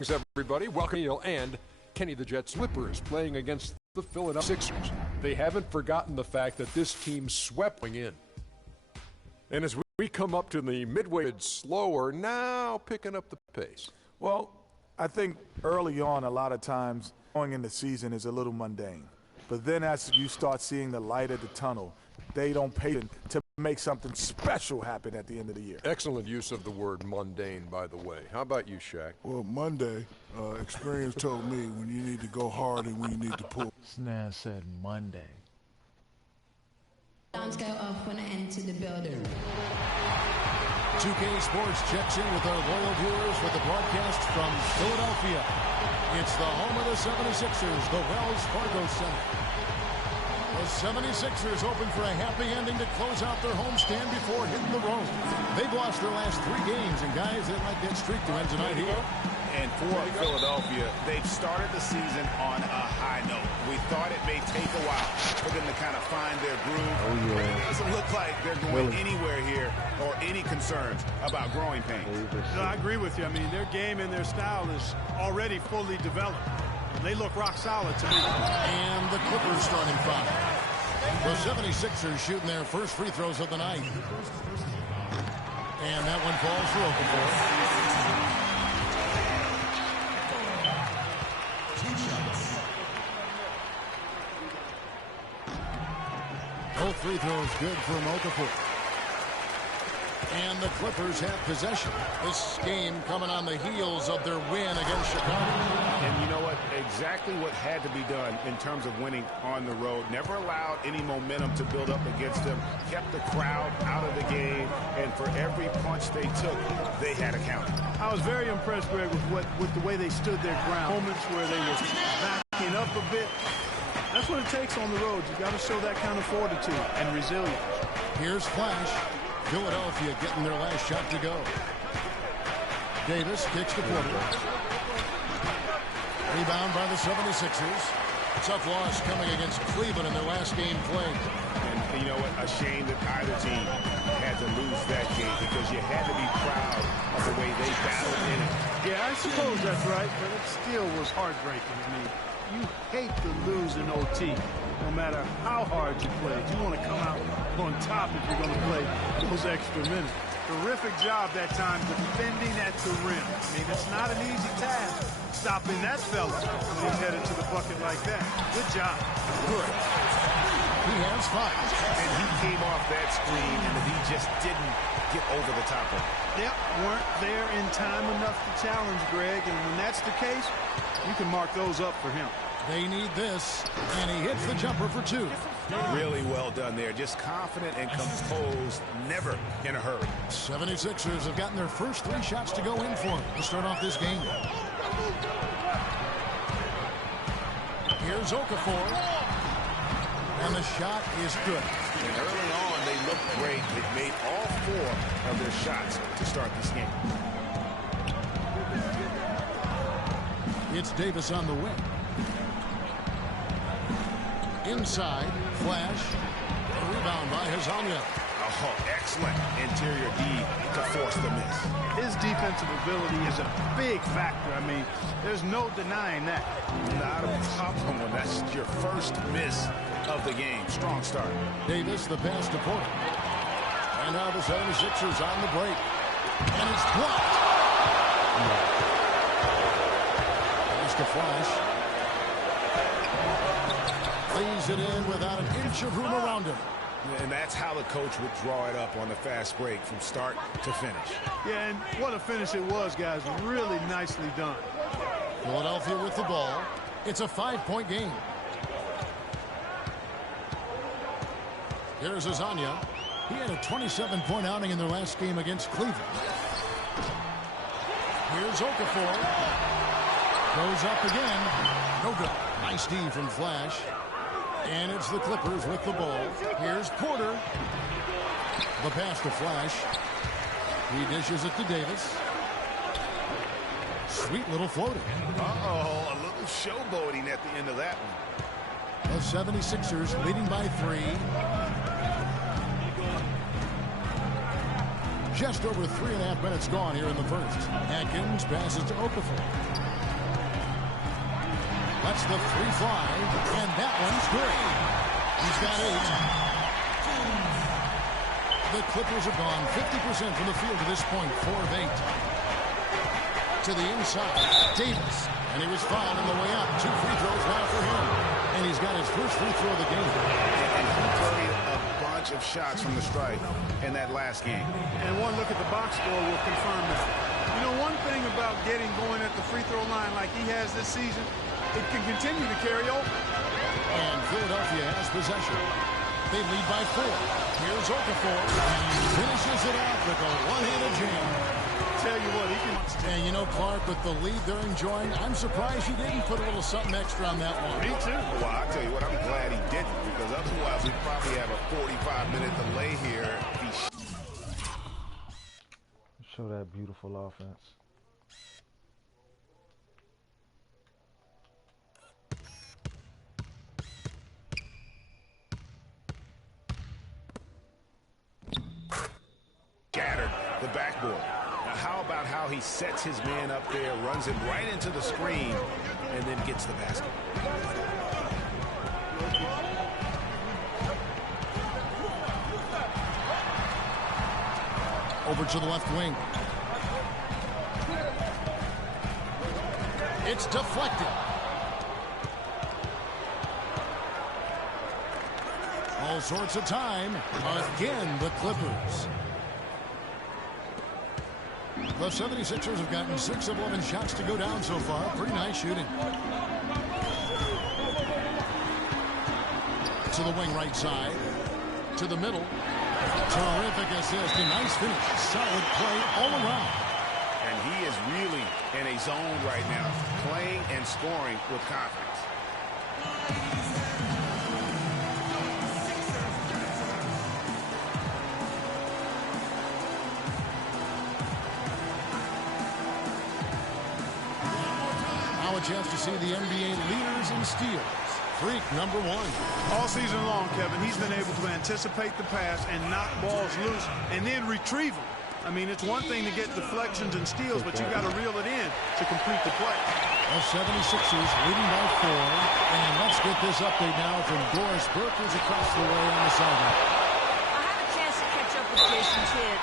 Thanks, everybody. Welcome Neil and Kenny the Jet Slippers playing against the Philadelphia Sixers. They haven't forgotten the fact that this team swept in. And as we come up to the midway, it's slower, now picking up the pace. Well, I think early on, a lot of times, going in the season is a little mundane. But then as you start seeing the light at the tunnel, they don't pay to make something special happen at the end of the year. Excellent use of the word mundane, by the way. How about you, Shaq? Well, Monday, experience told me when you need to go hard and when you need to pull. Snaz said Monday. Sounds go off when I enter the building. 2K Sports checks in with our loyal viewers with the broadcast from Philadelphia. It's the home of the 76ers, the Wells Fargo Center. The 76ers open for a happy ending to close out their homestand before hitting the road. They've lost their last 3 games, and guys, they like that streak to end tonight here. And for Philadelphia, they've started the season on a high note. We thought it may take a while for them to kind of find their groove. But it doesn't look like they're going anywhere here or any concerns about growing pains. No, I agree with you. I mean, their game and their style is already fully developed. They look rock solid to me. And the Clippers starting 5. The 76ers shooting their first free throws of the night. And that one falls for Okafor. Both free throws good from Okafor. And the Clippers have possession. This game coming on the heels of their win against Chicago. And you know what? Exactly what had to be done in terms of winning on the road. Never allowed any momentum to build up against them. Kept the crowd out of the game. And for every punch they took, they had a count. I was very impressed, Greg, with the way they stood their ground. Moments where they were backing up a bit. That's what it takes on the road. You got to show that kind of fortitude and resilience. Here's Flash. Philadelphia getting their last shot to go. Davis kicks to Porter. Rebound by the 76ers. Tough loss coming against Cleveland in their last game played. And you know what? A shame that either team had to lose that game because you had to be proud of the way they battled in it. Yeah, I suppose that's right, but it still was heartbreaking to me. You hate to lose in OT, no matter how hard you played. You want to come out on top if you're going to play those extra minutes. Terrific job that time defending at the rim. I mean, it's not an easy task stopping that fella when he's headed to the bucket like that. Good job. Good. He has 5. And he came off that screen, and he just didn't get over the top of it. Yep, weren't there in time enough to challenge Greg, and when that's the case, you can mark those up for him. They need this, and he hits the jumper for 2. Really well done there. Just confident and composed, never in a hurry. 76ers have gotten their first 3 shots to go in for him to start off this game. Here's Okafor. And the shot is good. And early on, they looked great. They've made all 4 of their shots to start this game. It's Davis on the wing. Inside, Flash. A rebound by Hezonja. Oh, excellent interior D to force the miss. His defensive ability is a big factor. I mean, there's no denying that. Not a problem when that's your first miss of the game. Strong start. Davis, the pass to Porter. And now the 76ers on the break. And it's blocked. Pass to Flash. Lays it in without an inch of room around him. And that's how the coach would draw it up on the fast break from start to finish. Yeah, and what a finish it was, guys. Really nicely done. Philadelphia with the ball. It's a 5-point game. Here's Hezonja. He had a 27-point outing in their last game against Cleveland. Here's Okafor. Goes up again. No good. Nice D from Flash. And it's the Clippers with the ball. Here's Porter. The pass to Flash. He dishes it to Davis. Sweet little floater. Uh-oh, a little showboating at the end of that one. The 76ers leading by 3. Just over 3.5 minutes gone here in the first. Atkins passes to Okafor. That's the free fly, and that one's good. He's got 8. The Clippers have gone 50% from the field to this point, 4 of 8. To the inside, Davis, and he was fouled on the way up. 2 free throws now for him, and he's got his first free throw of the game. And he played a bunch of shots from the stripe in that last game. And one look at the box score will confirm that. You know, one thing about getting going at the free throw line like he has this season, it can continue to carry over. And Philadelphia has possession. They lead by 4. Here's Okafor, and he finishes it off with a one-handed jam. Tell you what, he can. And you know, Clark, with the lead they're enjoying, I'm surprised he didn't put a little something extra on that one. Me too. Well, I'll tell you what, I'm glad he didn't, because otherwise we'd probably have a 45-minute delay here. Show that beautiful offense. Scattered the backboard. Now, how about how he sets his man up there, runs him right into the screen, and then gets the basket. Over to the left wing. It's deflected. All sorts of time. Again, the Clippers. The 76ers have gotten 6 of 11 shots to go down so far. Pretty nice shooting. To the wing right side. To the middle. Terrific assist. A nice finish. Solid play all around. And he is really in a zone right now, playing and scoring with confidence. Now a chance to see the NBA leaders in steals. Freak number 1. All season long, Kevin, he's been able to anticipate the pass and knock balls loose and then retrieve them. I mean, it's one thing to get deflections and steals, but you got to reel it in to complete the play. The 76ers leading by 4. And let's get this update now from Doris Burke, who's across the way on the sideline. I had a chance to catch up with Jason Kidd.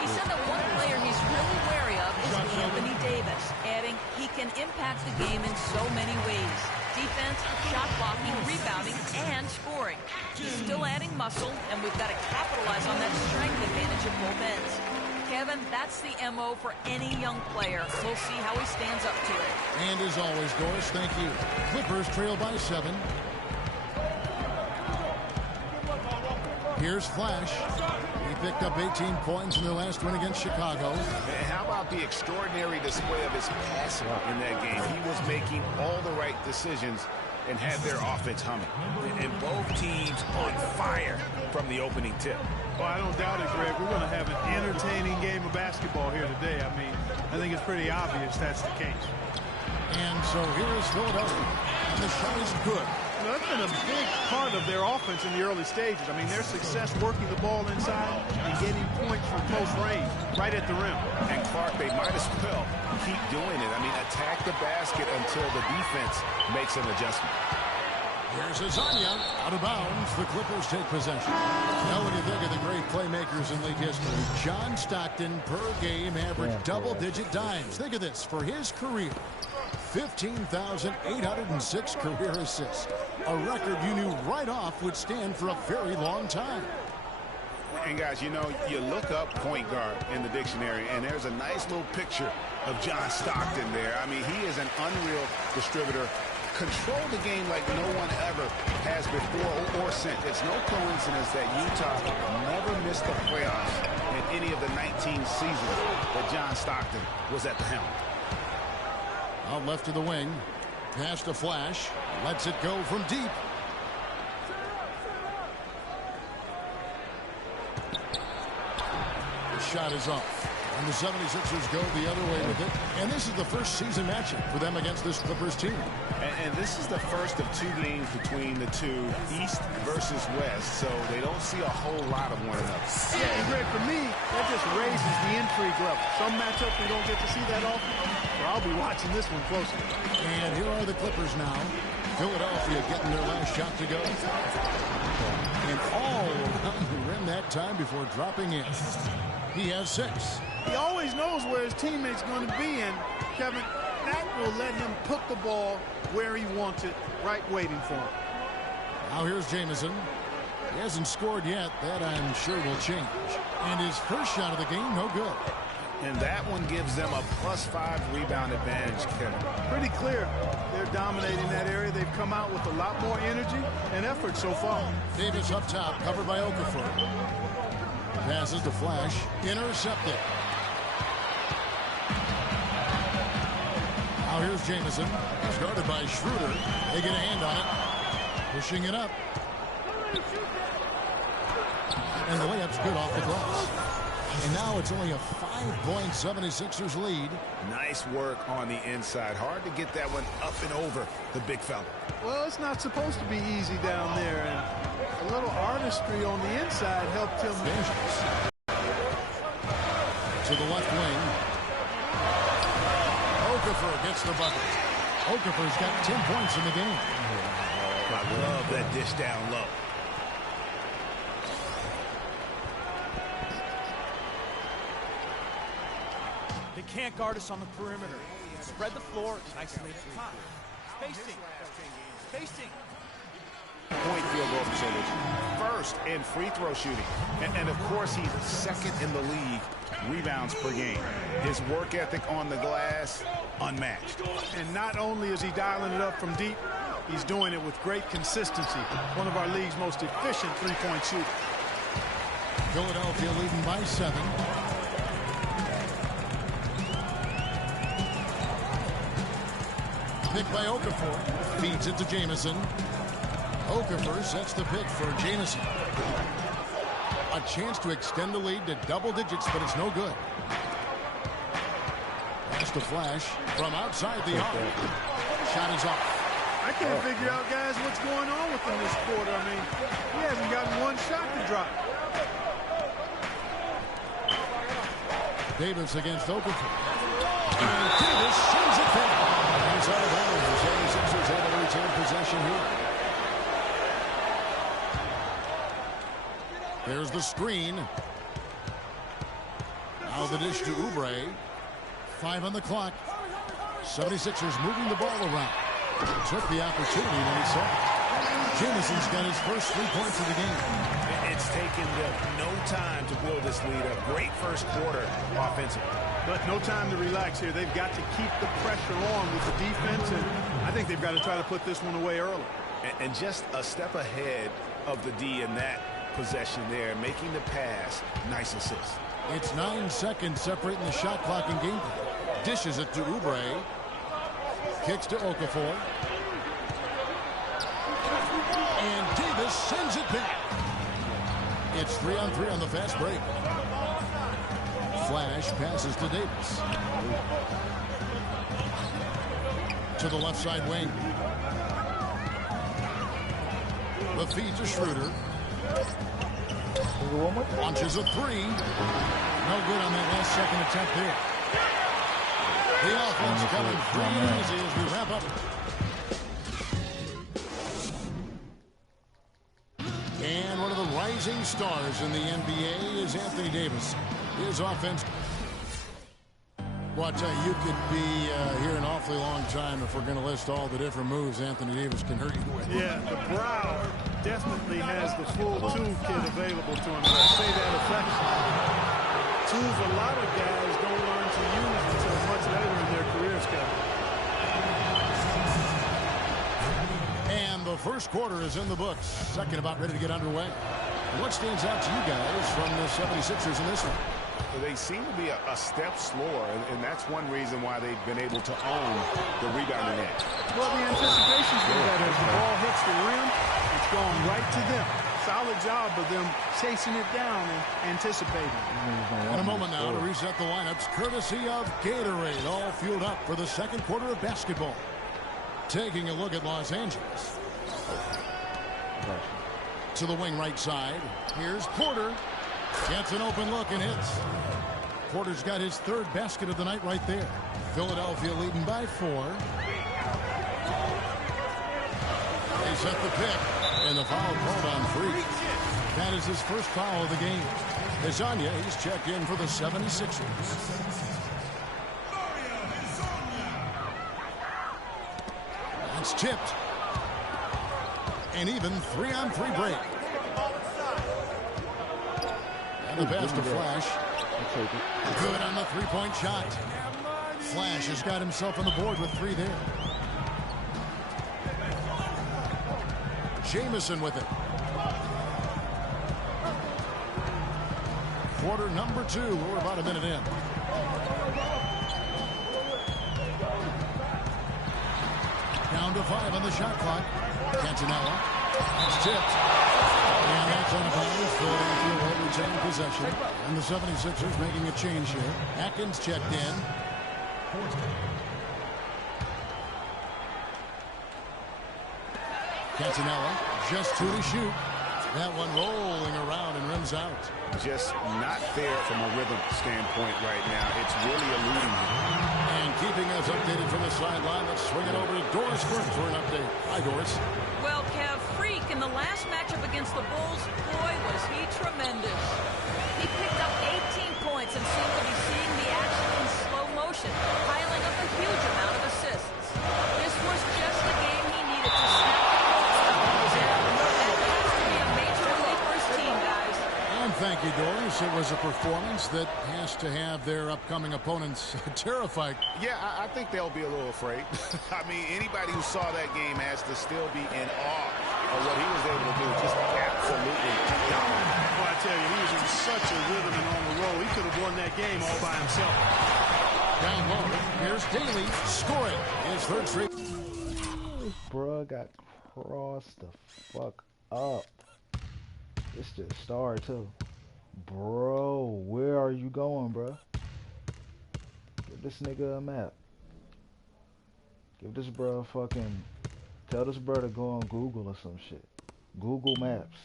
He said that one player he's really wary of is Anthony Davis, adding he can impact the game in so many ways. Defense, shot blocking, rebounding, and scoring. He's still adding muscle, and we've got to capitalize on that strength advantage at both ends. Kevin, that's the MO for any young player. We'll see how he stands up to it. And as always, Doris, thank you. Clippers trail by 7. Here's Flash. He picked up 18 points in their last win against Chicago. And how about the extraordinary display of his passing in that game? He was making all the right decisions and had their offense humming. And both teams on fire from the opening tip. Well, I don't doubt it, Greg. We're going to have an entertaining game of basketball here today. I mean, I think it's pretty obvious that's the case. And so here is Philadelphia. And the shot is good. You know, that's been a big part of their offense in the early stages. I mean, their success working the ball inside and getting points from close range right at the rim. And Clark, they might as well keep doing it. I mean, attack the basket until the defense makes an adjustment. Here's Azania, out of bounds. The Clippers take possession. Now when you think of the great playmakers in league history, John Stockton per game averaged double-digit dimes. Think of this, for his career, 15,806 career assists. A record you knew right off would stand for a very long time. And guys, you know, you look up point guard in the dictionary, and there's a nice little picture of John Stockton there. I mean, he is an unreal distributor. Control the game like no one ever has before or since. It's no coincidence that Utah never missed the playoffs in any of the 19 seasons that John Stockton was at the helm. Out left to the wing. Pass to Flash. Lets it go from deep. The shot is off. And the 76ers go the other way with it. And this is the first season matchup for them against this Clippers team. And this is the first of 2 games between the two, East versus West, so they don't see a whole lot of one another. Yeah, and Greg, for me, that just raises the intrigue level. Some matchups we don't get to see that often. so I'll be watching this one closely. And here are the Clippers now. Philadelphia getting their last shot to go. And all around the rim that time before dropping in. He has 6. He always knows where his teammate's going to be, and Kevin, that will let him put the ball where he wants it, right waiting for him. Now here's Jamison. He hasn't scored yet. That I'm sure will change. And his first shot of the game, no good. And that one gives them a +5 rebound advantage, Kevin. Pretty clear. They're dominating that area. They've come out with a lot more energy and effort so far. Davis up top, covered by Okafor. Passes to Flash. Intercepted. Now here's Jamison. He's guarded by Schroeder. They get a hand on it. Pushing it up. And the layup's good off the glass. And now it's only a 5-point 76ers lead. Nice work on the inside. Hard to get that one up and over the big fella. Well, it's not supposed to be easy down there, and a little artistry on the inside helped him. To the left wing. Okafor gets the bucket. Okafor's got 10 points in the game. I love that dish down low. They can't guard us on the perimeter. Spread the floor and isolate the top. Spacing. Spacing. Point field goal percentage. First in free throw shooting. And of course, he's second in the league rebounds per game. His work ethic on the glass, unmatched. And not only is he dialing it up from deep, he's doing it with great consistency. One of our league's most efficient three-point shooters. Philadelphia leading by 7. Pick by Okafor. Feeds it to Jamison. Okafor sets the pick for Jamison. A chance to extend the lead to double digits, but it's no good. Pass to Flash from outside the arc. Shot is off. I can't figure out, guys, what's going on with him this quarter. I mean, he hasn't gotten one shot to drop. Davis against Okafor. And Davis sends it back. He's out of bounds. The 76ers have to retain possession here. There's the screen. Now the dish to Oubre. 5 on the clock. 76ers moving the ball around. Took the opportunity when he saw it. Jamison's got his first 3 points of the game. It's taken them no time to build this lead up. Great first quarter offensively. But no time to relax here. They've got to keep the pressure on with the defense, and I think they've got to try to put this one away early. And just a step ahead of the D in that possession there, making the pass. Nice assist. It's 9 seconds separating the shot clock and game play. Dishes it to Oubre. Kicks to Okafor. And Davis sends it back. It's 3-on-3 on the fast break. Flash passes to Davis. To the left side wing. The feed to Schroeder. Launches a 3. No good on that last second attempt there. The offense coming free and easy as we wrap up. And one of the rising stars in the NBA is Anthony Davis. His offense. Well, I tell you, you could be here an awfully long time if we're going to list all the different moves Anthony Davis can hurt you with. Yeah, the brow definitely has the full toolkit available to him. I say that affectionately. Tools a lot of guys don't learn to use until much later in their careers, Kevin. And the first quarter is in the books. Second about ready to get underway. What stands out to you guys from the 76ers in this one? They seem to be a step slower, and that's one reason why they've been able to own the rebounding end. Well, the anticipation's been better. As the ball hits the rim, it's going right to them. Solid job of them chasing it down and anticipating. In a moment now to reset the lineups, courtesy of Gatorade, all fueled up for the second quarter of basketball. Taking a look at Los Angeles. To the wing right side. Here's Porter. Gets an open look and hits. Porter's got his third basket of the night right there. Philadelphia leading by 4. They set the pick, and the foul called on Freak. That is his first foul of the game. Hezonja, he's checked in for the 76ers. It's tipped. An even 3-on-3 break. And the pass to Flash. Good on the three-point shot. Flash has got himself on the board with 3 there. Jamison with it. Quarter number 2. We're about a minute in. Down to 5 on the shot clock. Cantonella. It's tipped. And that's on a bounce. Philadelphia will retain possession. And the 76ers making a change here. Atkins checked in. Cantonella, just 2 to shoot. That one rolling around and rims out. Just not there from a rhythm standpoint right now. It's really eluding him. And keeping us updated from the sideline, let's swing it over to Doris Burke for an update. Hi, Doris. Well, Kev, Freak in the last matchup against the Bulls, boy, was he tremendous. He picked up 18 points and seemed to be seeing the action in slow motion, piling up a huge amount of assists. This was just the game he needed to snap the Colts out of his end. That has to be a major relief for his team, guys. And thank you, Doris. It was a performance that has to have their upcoming opponents terrified. Yeah, I think they'll be a little afraid. I mean, anybody who saw that game has to still be in awe of what he was able to do. Just absolutely dominant. Well, I tell you, he was in such a rhythm and on the roll. He could have won that game all by himself. Down low. Here's Daly scoring his third straight. Bruh got crossed the fuck up. It's just started too. Bro, where are you going, bruh? Give this nigga a map. Give this bruh fucking... Tell this bruh to go on Google or some shit. Google Maps.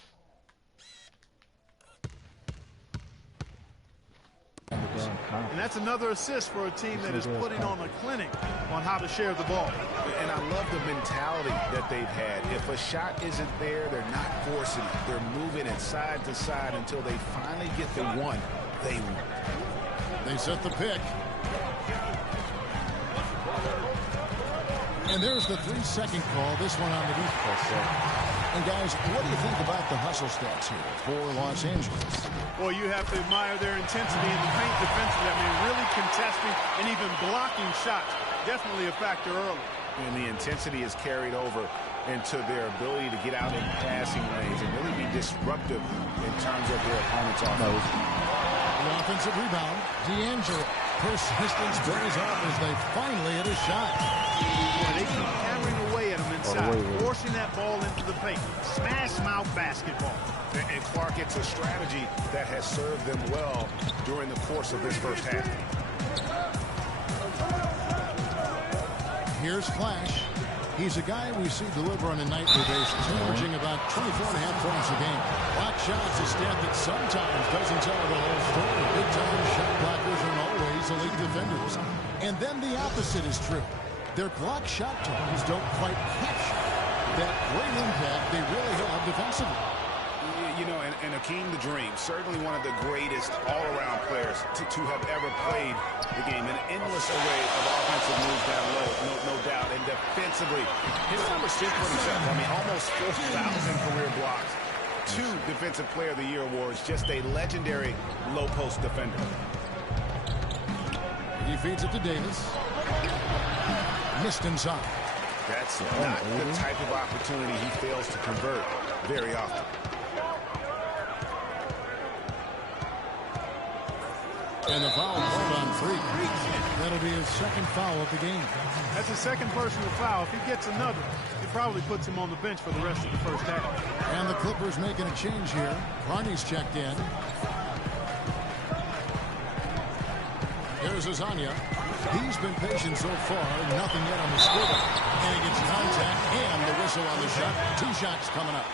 And that's another assist for a team that is putting on a clinic on how to share the ball. And I love the mentality that they've had. If a shot isn't there, they're not forcing it. They're moving it side to side until they finally get the one they want. They set the pick. And there's the 3-second call. This one on the defense. And guys, what do you think about the hustle stats here for Los Angeles? Well, you have to admire their intensity in the paint defensively. I mean, really contesting and even blocking shots. Definitely a factor early. And the intensity is carried over into their ability to get out in passing lanes and really be disruptive in terms of their opponent's offense. The offensive rebound, D'Angelo. Persistence pays off as they finally hit a shot. Boy, they keep hammering away at him inside, forcing that ball into the paint. Smash mouth basketball. And Clark, it's a strategy that has served them well during the course of this first half. Here's Flash. He's a guy we see deliver on a nightly basis, averaging about 24.5 points a game. Block shots, a stat that sometimes doesn't tell the whole story. Big-time shot blockers aren't always elite defenders. And then the opposite is true. Their block shot totals don't quite catch that great impact they really have defensively. You know, and Akeem the Dream, certainly one of the greatest all-around players to have ever played the game. An endless array of offensive moves down low, no doubt. And defensively, his numbers speak for himself. I mean, almost 4,000 career blocks. 2 Defensive Player of the Year awards. Just a legendary low-post defender. He feeds it to Davis. Missed inside. That's not the type of opportunity he fails to convert very often. And the foul called on Freak. That'll be his second foul of the game. That's his second personal foul. If he gets another, it probably puts him on the bench for the rest of the first half. And the Clippers making a change here. Carney's checked in. Here's Hezonja. He's been patient so far. Nothing yet on the scoreboard. And he gets contact and the whistle on the shot. 2 shots coming up.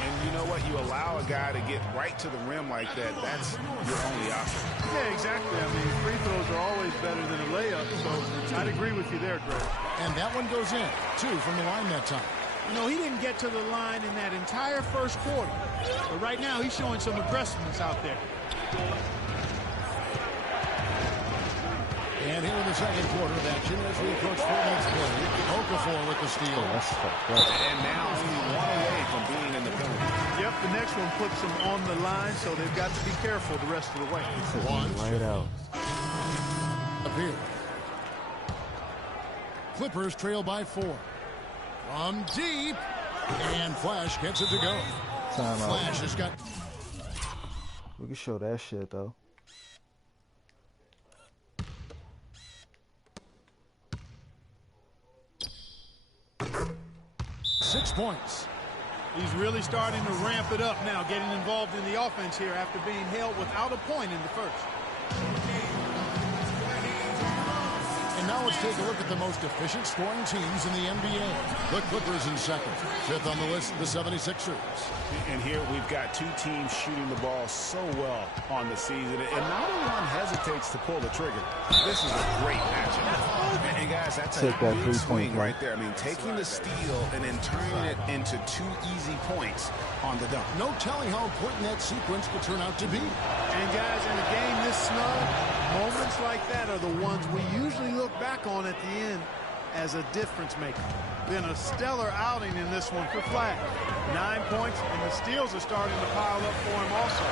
And you know what? You allow a guy to get right to the rim like that, that's your only option. Yeah, exactly. I mean, free throws are always better than a layup, so I'd agree with you there, Greg. And that one goes in. 2 from the line that time. You know, he didn't get to the line in that entire first quarter. But right now, he's showing some aggressiveness out there. And here in the second quarter of action as we approach 4 minutes play, Okafor with the steal. And now only 1 away from being in the penalty. Yep, the next one puts them on the line, so they've got to be careful the rest of the way. Right out. Up here. Clippers trail by 4. From deep. And Flash gets it to go. Time out. Flash has got... We can show that shit, though. Six points. He's really starting to ramp it up now, getting involved in the offense here after being held without a point in the first. And now let's take a look at the most efficient scoring teams in the NBA. The Clippers in second. 5th on the list, the 76ers. And here we've got 2 teams shooting the ball so well on the season, and neither one hesitates to pull the trigger. This is a great matchup. And guys, that's a big swing right there. I mean, taking the steal and then turning it into 2 easy points on the dunk. No telling how important that sequence could turn out to be. And guys, in a game this snug, moments like that are the ones we usually look back on at the end as a difference maker. Been a stellar outing in this one for Flash. 9 points, and the steals are starting to pile up for him also.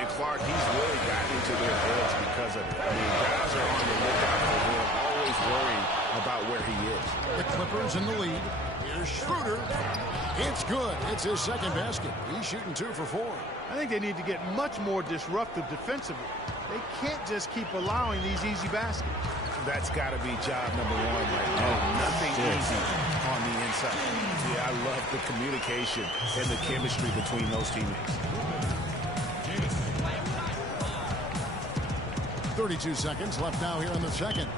And Clark, he's really gotten into their heads because of it. I mean, guys are on the lookout for him, always worrying about where he is. The Clippers in the lead. Here's Schroeder. It's good. It's his second basket. He's shooting 2 for 4. I think they need to get much more disruptive defensively. They can't just keep allowing these easy baskets. That's got to be job number 1 right now. Nothing easy on the inside. Yeah, I love the communication and the chemistry between those teammates. 32 seconds left now here in the second.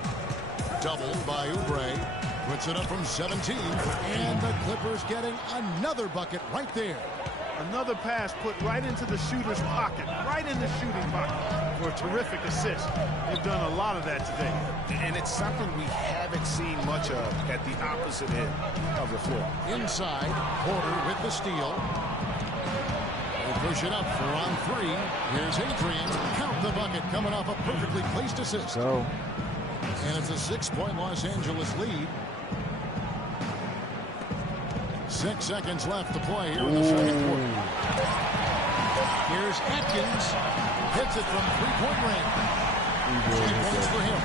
Doubled by Oubre. Puts it up from 17. And the Clippers getting another bucket right there. Another pass put right into the shooter's pocket, right in the shooting pocket for a terrific assist. They've done a lot of that today. And it's something we haven't seen much of at the opposite end of the floor. Inside, Porter with the steal. They push it up for on 3. Here's Adrian. Count the bucket coming off a perfectly placed assist. So. And it's a 6-point Los Angeles lead. 6 seconds left to play here in the second quarter. Here's Atkins. Hits it from 3-point range. 3 points for him.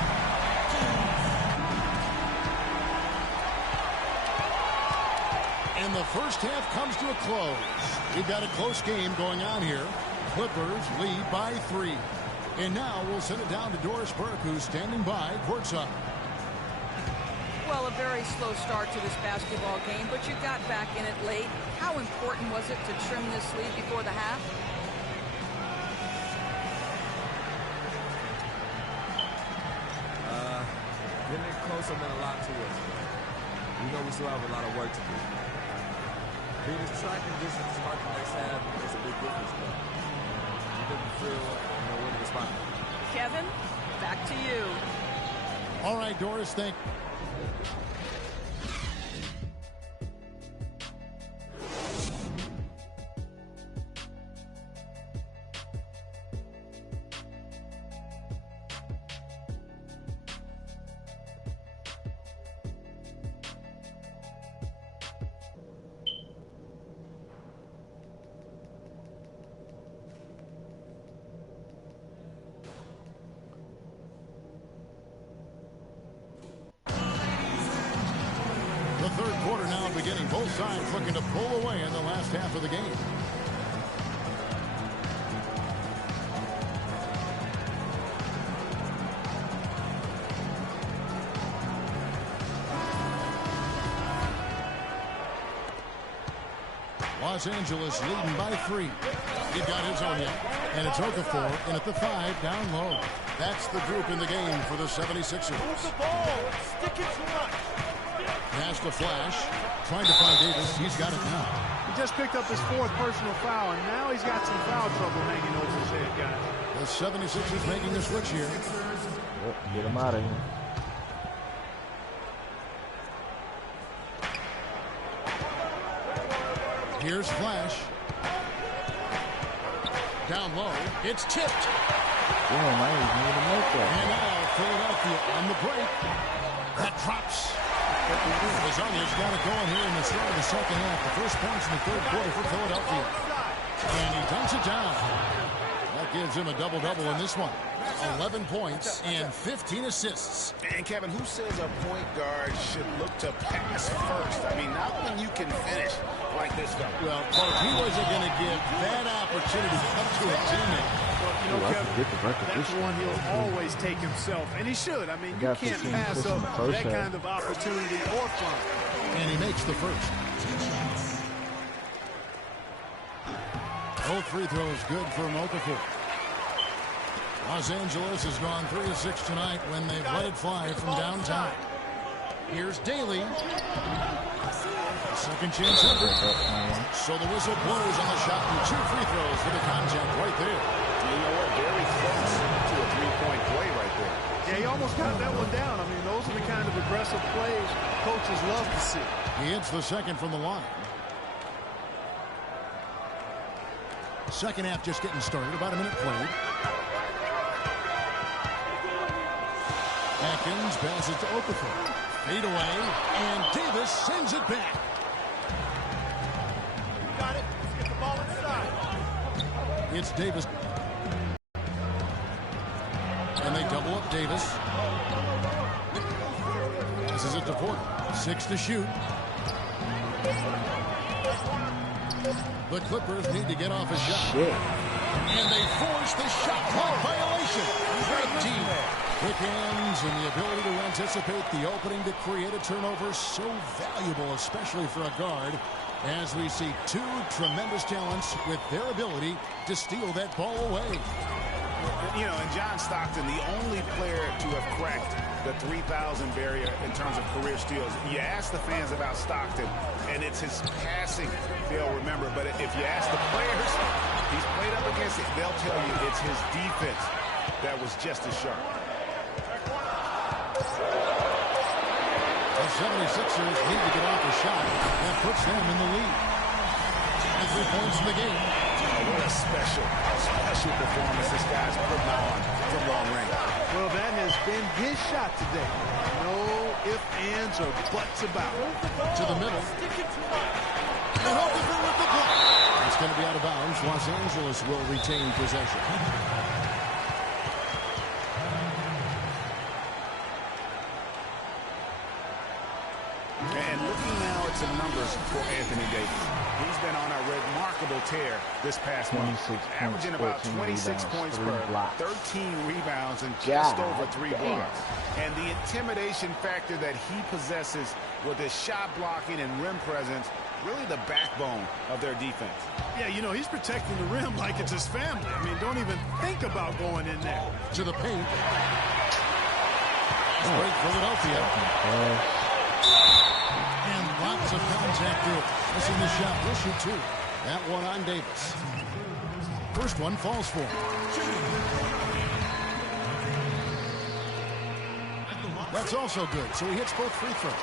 And the first half comes to a close. We've got a close game going on here. Clippers lead by 3. And now we'll send it down to Doris Burke, who's standing by courtside. Well, a very slow start to this basketball game, but you got back in it late. How important was it to trim this lead before the half? Getting it closer meant a lot to us. We know we still have a lot of work to do. Being as tracking distance to start the next half makes a big difference, but we didn't feel winning the spot. Kevin, back to you. All right, Doris, thank you. The third quarter now beginning. Both sides looking to pull away in the last half of the game. Los Angeles leading by 3. He got his own yet. And it's Okafor in at the 5 down low. That's the group in the game for the 76ers. Move the ball. Stick it to us. Pass to Flash. Trying to find Davis. He's got it now. He just picked up his 4th personal foul, and now he's got some foul trouble hanging over his head, guys. The 76ers making the switch here. Yep, get him out of here. Here's Flash. Down low. It's tipped. Damn, I ain't even gonna make that. And now Philadelphia on the break. That drops. Lasagna's got it going here in the start of the second half. The first points in the third quarter for Philadelphia. And he dunks it down. That gives him a double-double in this one. 11 points and 15 assists. And Kevin, who says a point guard should look to pass first? I mean, not when you can finish like this guy. Well, Coach, he wasn't going to give that opportunity up to a teammate. Well, you know, Kevin, that's one he'll always take himself, and he should. I mean, you can't pass up that kind of opportunity or fun. And he makes the first. Both free throws good for Okafor. Los Angeles has gone 3 of 6 tonight when they've let it fly from downtown. Here's Daly. Second chance ever. So the whistle blows on the shot and 2 free throws for the contact right there. You know what? Very close to a 3-point play right there. Yeah, he almost got that one down. I mean, those are the kind of aggressive plays coaches love to see. He hits the second from the line. Second half just getting started. About a minute played. Atkins passes to Okafor. Fade away, and Davis sends it back. Got it. Let's get the ball inside. It's Davis. And they double up Davis. This is it to Porter. 6 to shoot. The Clippers need to get off a shot. And they force the shot clock violation. Great team. Quick hands and the ability to anticipate the opening to create a turnover. So valuable, especially for a guard, as we see 2 tremendous talents with their ability to steal that ball away. You know, and John Stockton, the only player to have cracked the 3,000 barrier in terms of career steals. You ask the fans about Stockton, and it's his passing they'll remember. But if you ask the players he's played up against, they'll tell you it's his defense that was just as sharp. The 76ers need to get off a shot that puts them in the lead. 3 points in the game. What a special performance this guy's putting on from long range. Well, that has been his shot today. No ifs, ands, or buts about it. To the middle. And Okafor with the block. It's going to be out of bounds. Los Angeles will retain possession. And looking now at some numbers for Anthony Davis. He's been on a remarkable tear this past month, averaging about 26 points per, 13 rebounds, and just over 3 blocks. And the intimidation factor that he possesses with his shot blocking and rim presence, really the backbone of their defense. Yeah, you know, he's protecting the rim like it's his family. I mean, don't even think about going in there. To the paint. Great Philadelphia. And lots of contact there. Missing the shot. We'll shoot 2. That one on Davis. First one falls for him. That's also good. So he hits both free throws.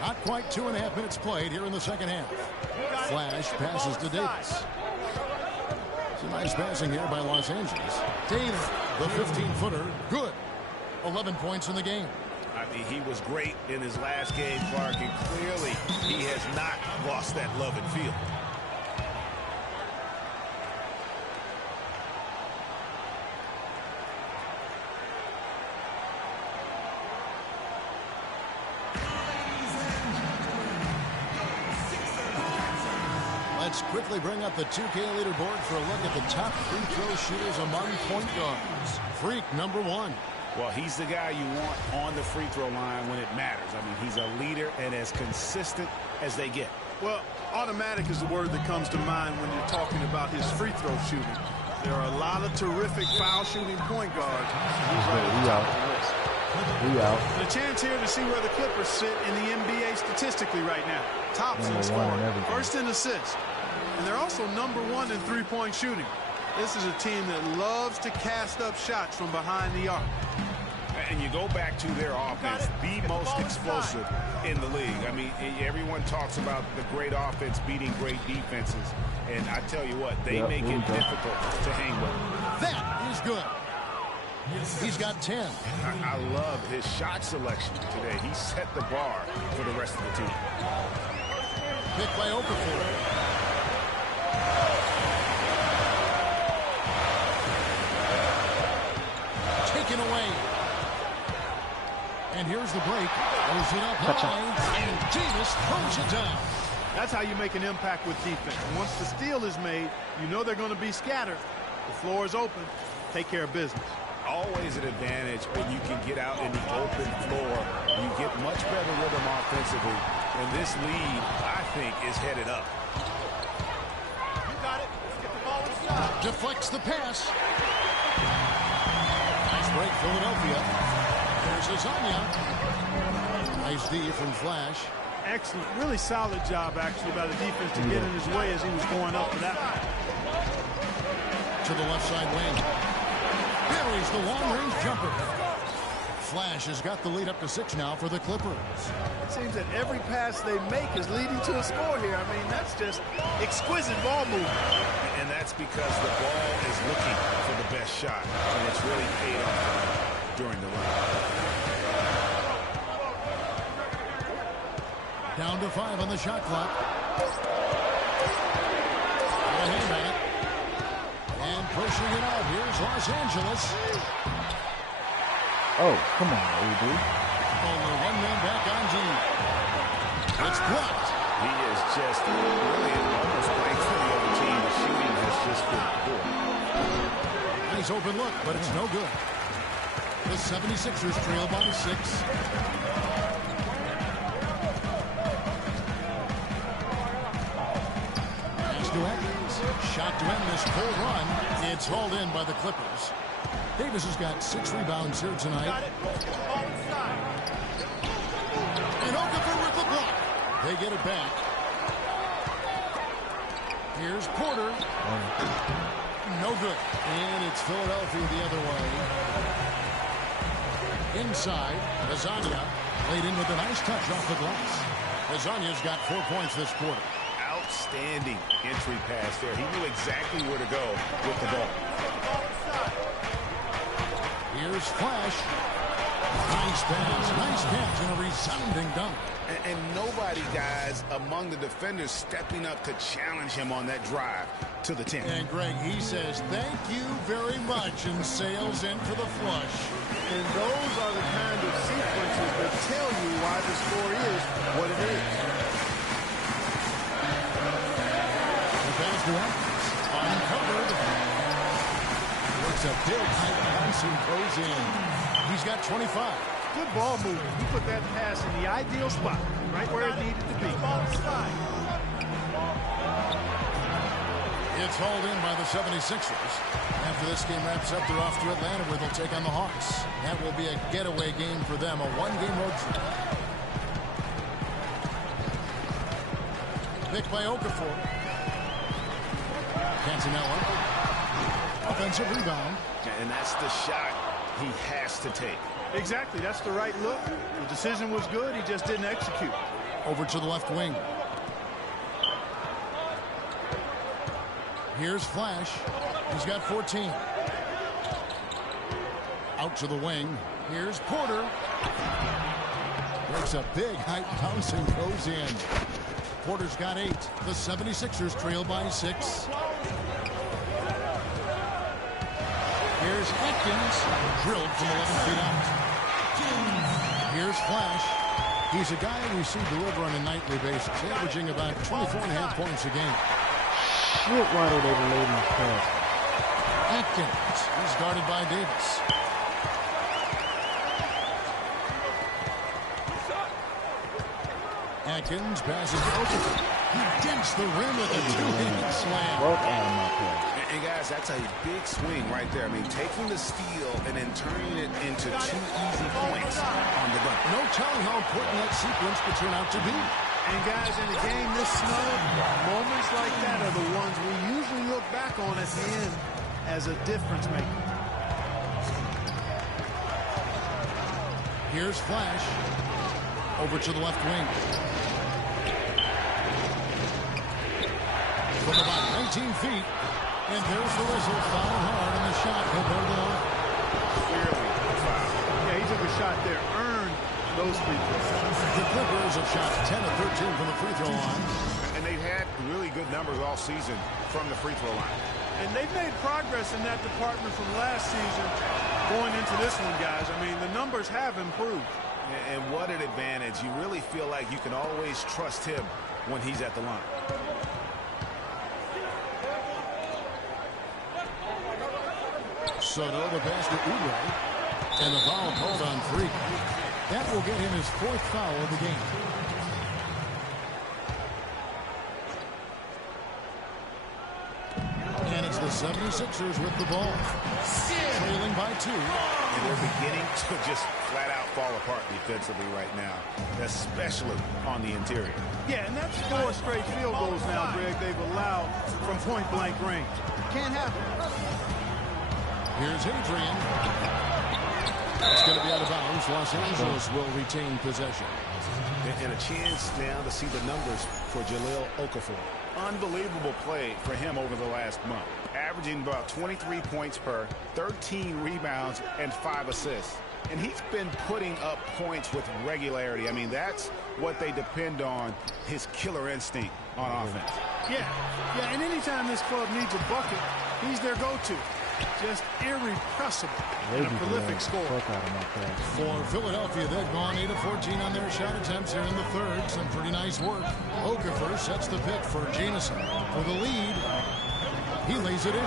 Not quite 2.5 minutes played here in the second half. Flash passes to Davis. Some nice passing here by Los Angeles. Davis, the 15-footer, good. 11 points in the game. I mean, he was great in his last game, Clark, and clearly he has not lost that love and feel. Let's quickly bring up the 2K leaderboard for a look at the top free throw shooters among point guards. Freak number 1. Well, he's the guy you want on the free throw line when it matters. I mean, he's a leader and as consistent as they get. Well, automatic is the word that comes to mind when you're talking about his free throw shooting. There are a lot of terrific foul shooting point guards. He's right at the top of the list. He out. And a chance here to see where the Clippers sit in the NBA statistically right now. Tops in scoring, first in assists. And they're also #1 in three-point shooting. This is a team that loves to cast up shots from behind the arc. And you go back to their offense, the most explosive in the league. I mean, everyone talks about the great offense beating great defenses. And I tell you what, they make it difficult to hang with. That is good. He's got 10. I love his shot selection today. He set the bar for the rest of the team. Pick by Okafor. Taken away. And here's the break. Goes it up high, and Davis throws it down. That's how you make an impact with defense. Once the steal is made, you know they're going to be scattered. The floor is open. Take care of business. Always an advantage when you can get out in the open floor. You get much better rhythm offensively. And this lead, I think, is headed up. You got it. Get the ball inside. Deflects the pass. Nice break, Philadelphia. There's Lasagna. Nice D from Flash. Excellent. Really solid job, actually, by the defense to get in his way as he was going up for that one. To the left side wing. Buries the long-range jumper. Flash has got the lead up to 6 now for the Clippers. It seems that every pass they make is leading to a score here. I mean, that's just exquisite ball movement. And that's because the ball is looking for the best shot. And it's really paid off during the run. Down to 5 on the shot clock. A handbag. And pushing it out. Here's Los Angeles. Oh, come on, AD. Only one man back on G. It's blocked. He is just really almost playing for the other team. The shooting has just been poor. Nice open look, but it's no good. The 76ers trail by 6. Shot to end this full run. It's hauled in by the Clippers. Davis has got 6 rebounds here tonight. And Okafor with the block. They get it back. Here's Porter. No good. And it's Philadelphia the other way. Inside, Lasagna laid in with a nice touch off the glass. Lasagna's got 4 points this quarter. Outstanding entry pass there. He knew exactly where to go with the ball. Here's Flash. Nice pass, nice catch, and a resounding dunk. And nobody, guys, among the defenders stepping up to challenge him on that drive to the 10. And Greg, he says, thank you very much, and sails in for the flush. And those are the kind of sequences that tell you why the score is what it is. Uncovered. Works a big high bounce and goes in. He's got 25. Good ball movement. He put that pass in the ideal spot, right where it needed to be. It's hauled in by the 76ers. After this game wraps up, they're off to Atlanta where they'll take on the Hawks. That will be a getaway game for them, a one-game road trip. Picked by Okafor. Cantinella. Offensive rebound. And that's the shot he has to take. Exactly. That's the right look. The decision was good. He just didn't execute. Over to the left wing. Here's Flash. He's got 14. Out to the wing. Here's Porter. Breaks a big height bounce and goes in. Porter's got 8. The 76ers trail by 6. Here's Atkins. Drilled from 11 feet out. Here's Flash. He's a guy we see deliver on a nightly basis, averaging about 24.5 points a game. Shit, why do they delay these pass? Atkins is guarded by Davis. Atkins passes to Okafor. He dents the rim with a two-handed slam. Broke out of my play. And guys, that's a big swing right there. I mean, taking the steal and then turning it into 2 easy points on the button. No telling how important that sequence could turn out to be. And guys, in a game this snug, moments like that are the ones we usually look back on at the end as a difference maker. Here's Flash. Over to the left wing. From about 19 feet. And there's the whistle. Foul hard on the shot. He'll go to the line. Clearly a foul. Yeah, he took a shot there, earned those free throws. The Clippers have shot 10 of 13 from the free throw line. And they've had really good numbers all season from the free throw line. And they've made progress in that department from last season going into this one, guys. I mean, the numbers have improved. And what an advantage. You really feel like you can always trust him when he's at the line. Soto the pass to Oubre. And the foul called on 3. That will get him his 4th foul of the game. And it's the 76ers with the ball. Trailing by 2. And they're beginning to just flat out fall apart defensively right now, especially on the interior. Yeah, and that's 4 straight field goals now, Greg, they've allowed from point-blank range. Can't happen. Here's Adrian. It's going to be out of bounds. Los Angeles will retain possession. And a chance now to see the numbers for Jahlil Okafor. Unbelievable play for him over the last month. Averaging about 23 points per, 13 rebounds, and 5 assists. And he's been putting up points with regularity. I mean, that's what they depend on, his killer instinct on offense. Yeah, and anytime this club needs a bucket, he's their go-to. Just irrepressible and a prolific scorer. For Philadelphia, they've gone 8 of 14 on their shot attempts here in the third. Some pretty nice work. Okafor sets the pick for Jamison. For the lead, he lays it in.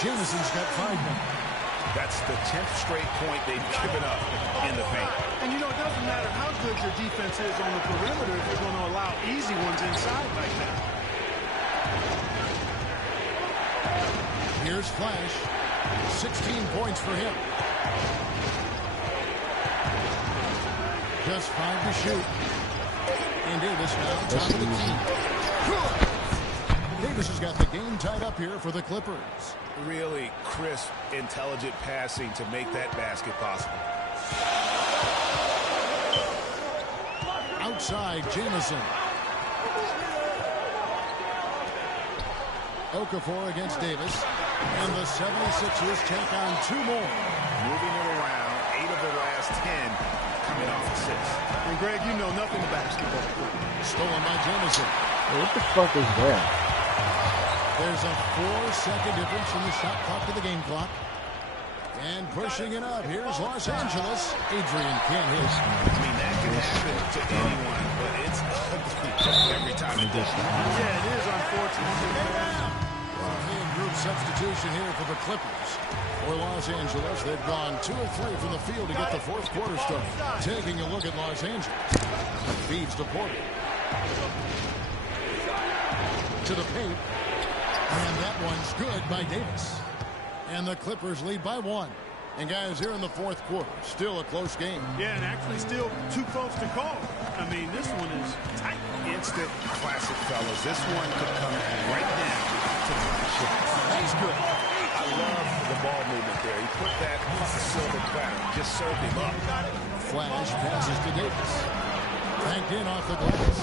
Jamison's got 5 now. That's the 10th straight point they've given up in the paint. And, you know, it doesn't matter how good your defense is on the perimeter if you're going to allow easy ones inside like that. Here's Flash. 16 points for him. Just 5 to shoot. And Davis now top of the key. Davis has got the game tied up here for the Clippers. Really crisp, intelligent passing to make that basket possible. Outside, Jamison. Okafor against Davis. And the 76ers take on 2 more. Moving it around, 8 of the last 10 coming off assists. And Greg, you know nothing about basketball. Stolen by Jamison. Hey, what the fuck is that? There's a 4-second difference from the shot clock to the game clock. And pushing it up, here's Los Angeles. Adrian can't hit. I mean, that can happen to anyone, but it's ugly every time it does. Yeah, it is unfortunate. Group substitution here for the Clippers. For Los Angeles, they've gone 2 of 3 from the field to get the 4th quarter started. Taking a look at Los Angeles. Feeds to Porter. To the paint. And that one's good by Davis. And the Clippers lead by 1. And guys, here in the 4th quarter, still a close game. Yeah, and actually still too close to call. I mean, this one is tight. Instant classic, fellas. This one could come right down to the shot. He's good. I love the ball movement there. He put that silver platter, just served him up. Flash passes to Davis. Banked in off the glass.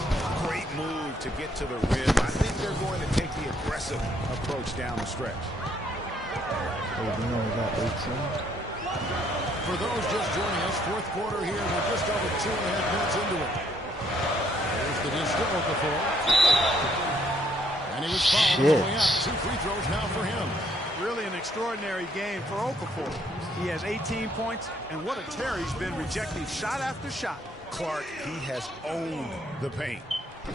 Great move to get to the rim. I think they're going to take the aggressive approach down the stretch. For those just joining us, 4th quarter here. We're just over 2.5 minutes into it. There's the dish to Okafor. And he was fouled on the way out. 2 free throws now for him. Really an extraordinary game for Okafor. He has 18 points, and what a tear he's been rejecting shot after shot. Clark, he has owned the paint.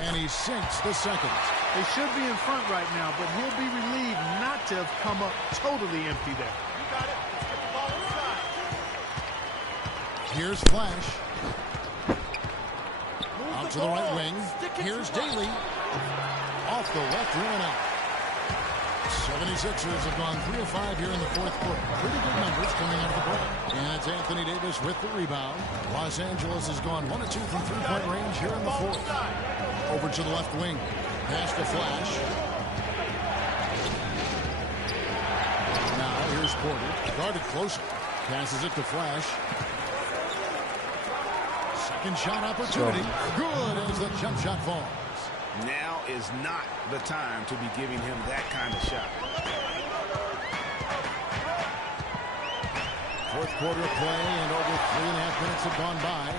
And he sinks the second. They should be in front right now, but he'll be relieved not to have come up totally empty there. You got it. Let's get the ball inside. Here's Flash. Out to the right wing. Here's Daly. Off the left rim and out. 76ers have gone 3 of 5 here in the fourth quarter. Pretty good numbers coming out of the break. And it's Anthony Davis with the rebound. Los Angeles has gone 1 of 2 from three-point range here in the fourth. Over to the left wing. Pass to Flash. Now here's Porter. Guarded closer. Passes it to Flash. Second shot opportunity. Good as the jump shot falls. Now is not the time to be giving him that kind of shot. Fourth quarter of play and over 3.5 minutes have gone by.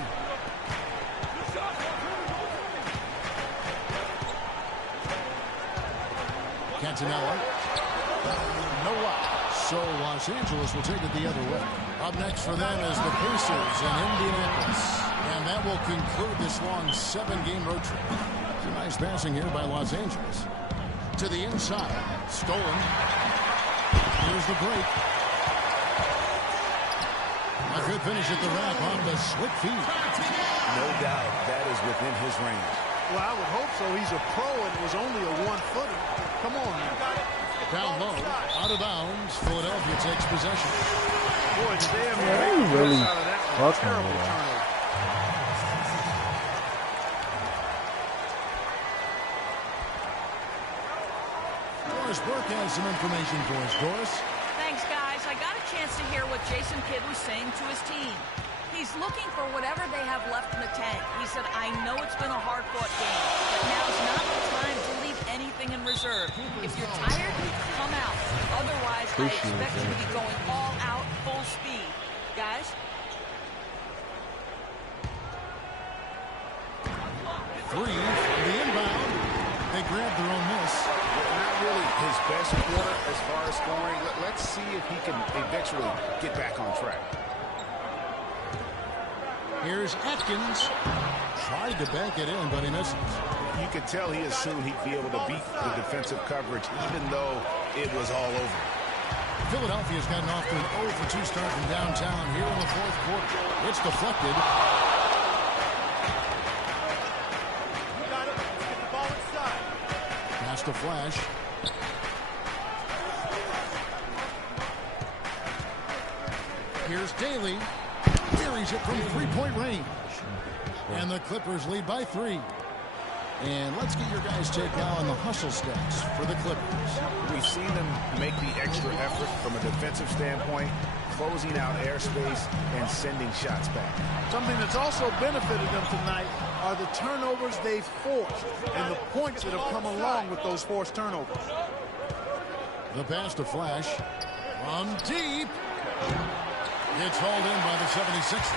Cantonella. Noah. So Los Angeles will take it the other way. Up next for them is the Pacers in Indianapolis. And that will conclude this long 7-game road trip. Nice passing here by Los Angeles. To the inside. Stolen. Here's the break. A good finish at the rack on the slick feed. No doubt that is within his range. Well, I would hope so. He's a pro and it was only a 1-footer. Come on now. Down low. Out of bounds. Philadelphia takes possession. Boy, did they ever Yeah, make the really most out of that one. fucking Terrible with him. turnover. Doris Burke has some information for us. Doris? Thanks, guys. I got a chance to hear what Jason Kidd was saying to his team. He's looking for whatever they have left in the tank. He said, I know it's been a hard-fought game, but now's not the time to leave anything in reserve. If you're tired, come out. Otherwise, I expect you to be going all out, full speed. Guys? Three. The inbound. They grabbed their own miss. Not really his best quarter as far as scoring. Let's see if he can eventually get back on track. Here's Atkins. Tried to bank it in, but he misses. You could tell he assumed he'd be able to beat the defensive coverage, even though it was all over. Philadelphia's gotten off to an 0-for-2 start from downtown here in the fourth quarter. It's deflected. You got it. Let's get the ball inside. Pass to Flash. Here's Daly. Buries it from three-point range. And the Clippers lead by 3. And let's get your guys' take now on the hustle stats for the Clippers. We've seen them make the extra effort from a defensive standpoint, closing out airspace and sending shots back. Something that's also benefited them tonight are the turnovers they've forced and the points that have come along with those forced turnovers. The pass to Flash. From deep. It's hauled in by the 76ers.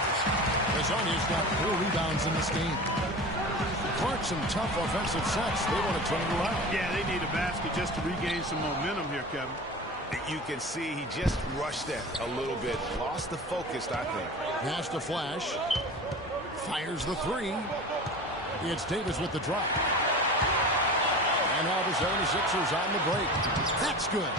Hazonia's got 4 rebounds in this game. Clark, some tough offensive sets. They want to turn it around. Yeah, they need a basket just to regain some momentum here, Kevin. You can see he just rushed that a little bit. Lost the focus, I think. Pass to Flash. Fires the 3. It's Davis with the drop. And now the 76ers on the break. That's good.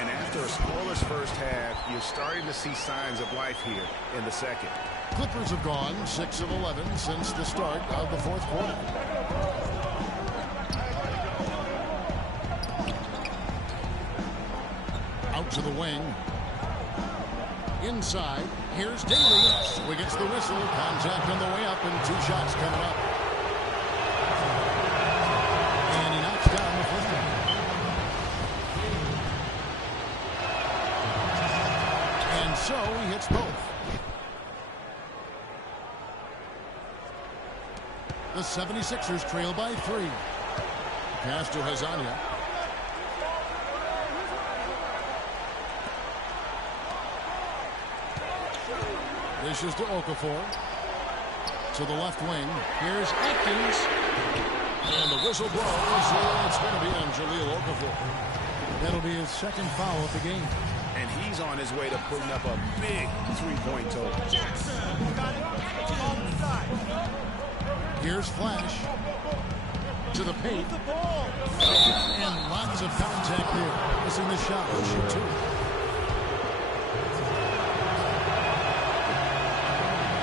And after a scoreless first half, you're starting to see signs of life here in the second. Clippers have gone 6 of 11 since the start of the fourth quarter. Out to the wing. Inside. Here's Daly. Who gets the whistle. Contact on the way up and 2 shots coming up. And he knocks down the first one. And so he hits both. The 76ers trail by 3. Pass to Hazania. This is to Okafor. To the left wing. Here's Atkins. And the whistle blows. It's going to be on Jahlil Okafor. That'll be his second foul of the game. And he's on his way to putting up a big three-point total. Here's Flash. To the paint. And lots of contact here. Missing the shot. We'll shoot 2.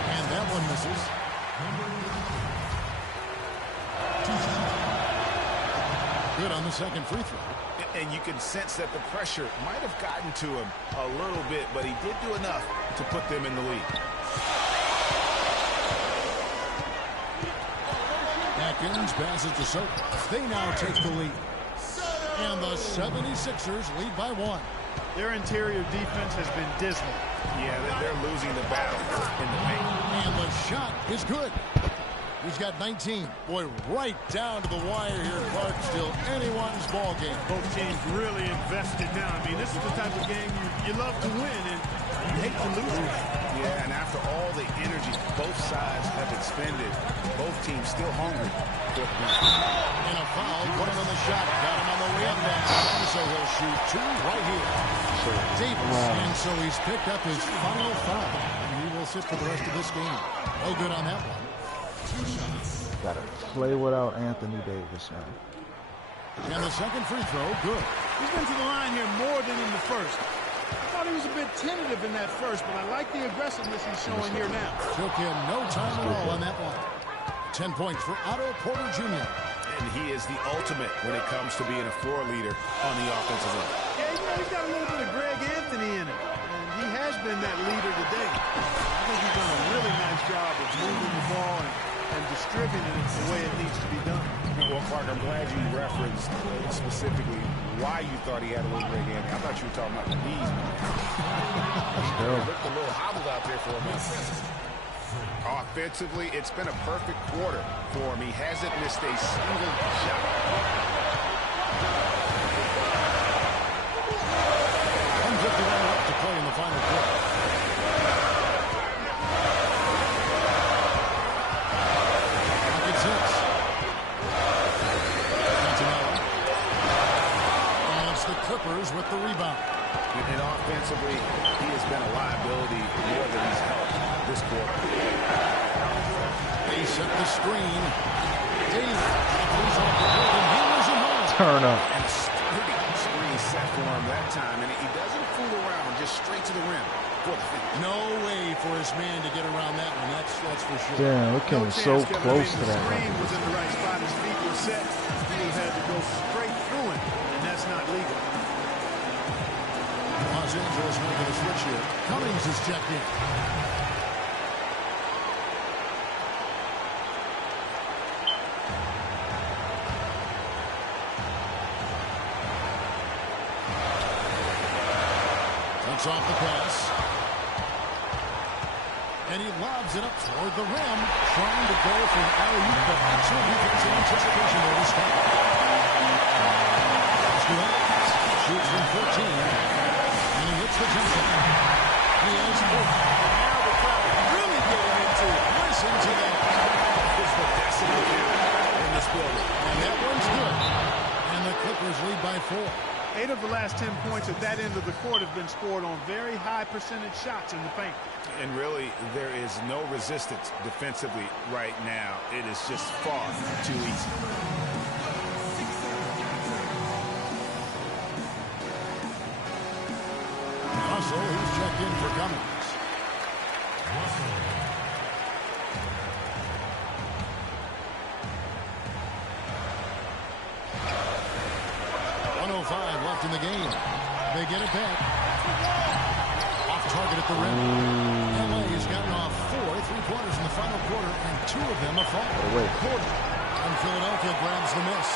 And that one misses. Good on the second free throw. And you can sense that the pressure might have gotten to him a little bit, but he did do enough to put them in the lead. Atkins passes to Soap. They now take the lead. And the 76ers lead by 1. Their interior defense has been dismal. Yeah, they're losing the battle in the paint. And the shot is good. He's got 19. Boy, right down to the wire here, Clark. Still anyone's ball game. Both teams really invested now. I mean, this is the type of game you love to win, and you hate to lose it. Yeah, and after all the energy both sides have expended, both teams still hungry for the win. And a foul, put him on the shot. Got him on the way up now. So he'll shoot 2 right here. Davis, and so he's picked up his final foul. And he will sit for the rest of this game. No good on that one. Gotta play without Anthony Davis now. And the second free throw, good. He's been to the line here more than in the first. I thought he was a bit tentative in that first, but I like the aggressiveness he's showing here now. Took him no time at all on that one. 10 points for Otto Porter Jr. And he is the ultimate when it comes to being a floor leader on the offensive end. Yeah, you know, he's got a little bit of Greg Anthony in him, and he has been that leader today. I think he's done a really nice job of moving the ball and distributing it the way it needs to be done. Well, Clark, I'm glad you referenced specifically why you thought he had a little Greg Anthony. I thought you were talking about the knees. He looked a little hobbled out there for a minute. Offensively, it's been a perfect quarter for him. He hasn't missed a single shot. 151 left to play in the final quarter. Rockets hits. Antonelli. And it's the Clippers with the rebound. And offensively, he has been a liability more than he's helped this quarter. They set the screen. Davis plays off the board, and he was in home. Turn up. And a sturdy screen set for him that time, and he doesn't fool around, just straight to the rim for the finish. No way for his man to get around that one. That's for sure. Damn, we came so close to that. The screen was in the right spot. His feet were set. He had to go straight through him, and that's not legal. Los Angeles making a switch here. Cummings is checked in. Takes off the pass. And he lobs it up toward the rim, trying to go for an alley-oop, but excellent defensive anticipation there to stop. Shoots from 14. And he hits the jump shot. He has 4. Now the crowd really getting into it. Listen to that. It's the decimal count in this building. And that one's good. And the Clippers lead by 4. 8 of the last 10 points at that end of the court have been scored on very high percentage shots in the paint. And really, there is no resistance defensively right now. It is just far too easy. Russell, who's checked in for Cummings. 1:05 left in the game. They get it back. Off target at the rim. LA has gotten off 4 3-pointers in the final quarter, and 2 of them are falling. Quarter. And Philadelphia grabs the miss.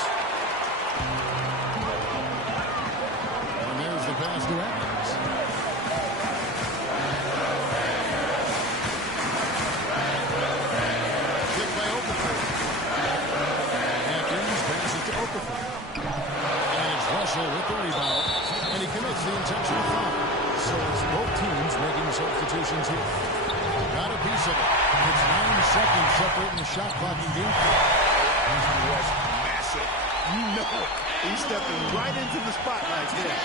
And there's the pass to Atkins. Kick by Okafor. Atkins passes to Okafor. And it's Russell with the rebound. And he commits the intentional foul. So it's both teams making substitutions here. Got a piece of it. It's 9 seconds separating the shot clock in game. He was massive. You know it. He's stepping right into the spotlight there.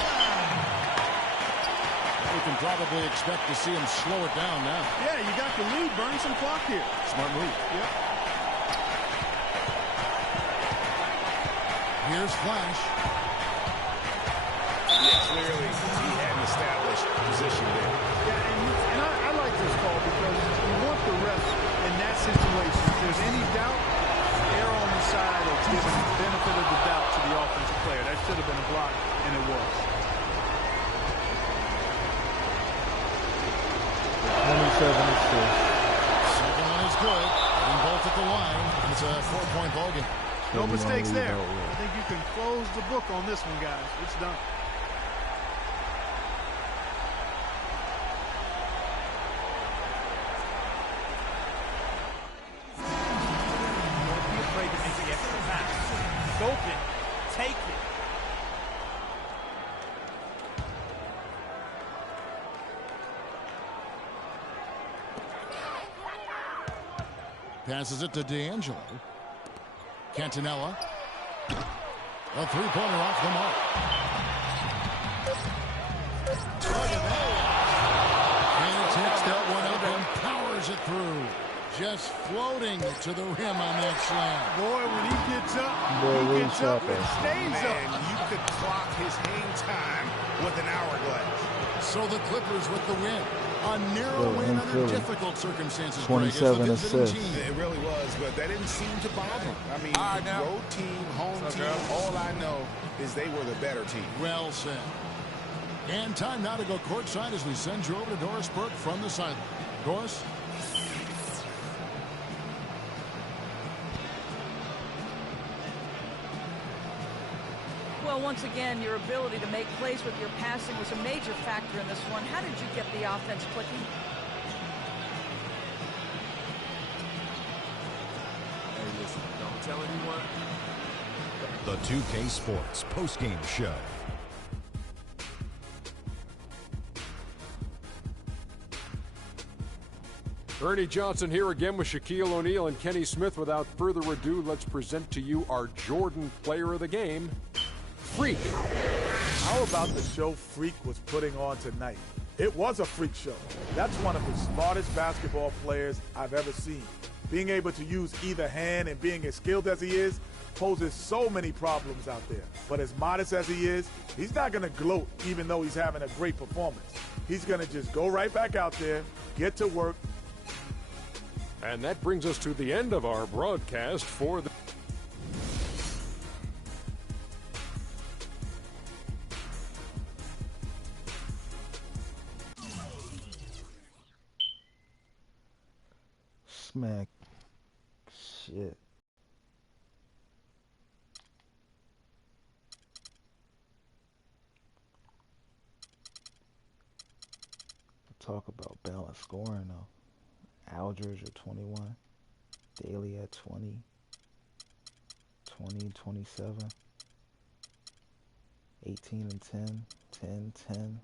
We can probably expect to see him slow it down now. Yeah, you got the lead. Burn some clock here. Smart move. Yep. Here's Flash. Yeah, clearly he had an established position there. Yeah, and I like this call because you want the ref in that situation. If there's any doubt, err on the side of giving the benefit of the doubt to the offensive player. That should have been a block, and it was. 27 assists. Second one is good. And both at the line. It's a 4-point ball game. No mistakes there. I think you can close the book on this one, guys. It's done. Don't be afraid to make the extra pass. It's open. Take it. Passes it to D'Angelo. Cantonella. A three-pointer off the mark. And he takes that one up and powers it through. Just floating to the rim on that slam. Boy, when he gets up, Boy, he gets up and stays up. And you could clock his hang time with an hourglass. So the Clippers with the win. A narrow win under difficult circumstances. 27 assists. It really was, but that didn't seem to bother him. I mean, road team, home team, all I know is they were the better team. Well said. And time now to go courtside as we send you over to Doris Burke from the sideline. Doris? Well, once again, your ability to make plays with your passing was a major factor in this one. How did you get the offense clicking? Hey, listen, don't tell anyone. The 2K Sports postgame show. Ernie Johnson here again with Shaquille O'Neal and Kenny Smith. Without further ado, let's present to you our Jordan Player of the Game, Freak. How about the show Freak was putting on tonight? It was a freak show. That's one of the smartest basketball players I've ever seen. Being able to use either hand and being as skilled as he is poses so many problems out there. But as modest as he is, he's not going to gloat even though he's having a great performance. He's going to just go right back out there, get to work. And that brings us to the end of our broadcast for the Smack. Shit. Talk about balanced scoring though. Aldridge at 21. Daly at 20. 20, 27. 18 and 10. 10, 10.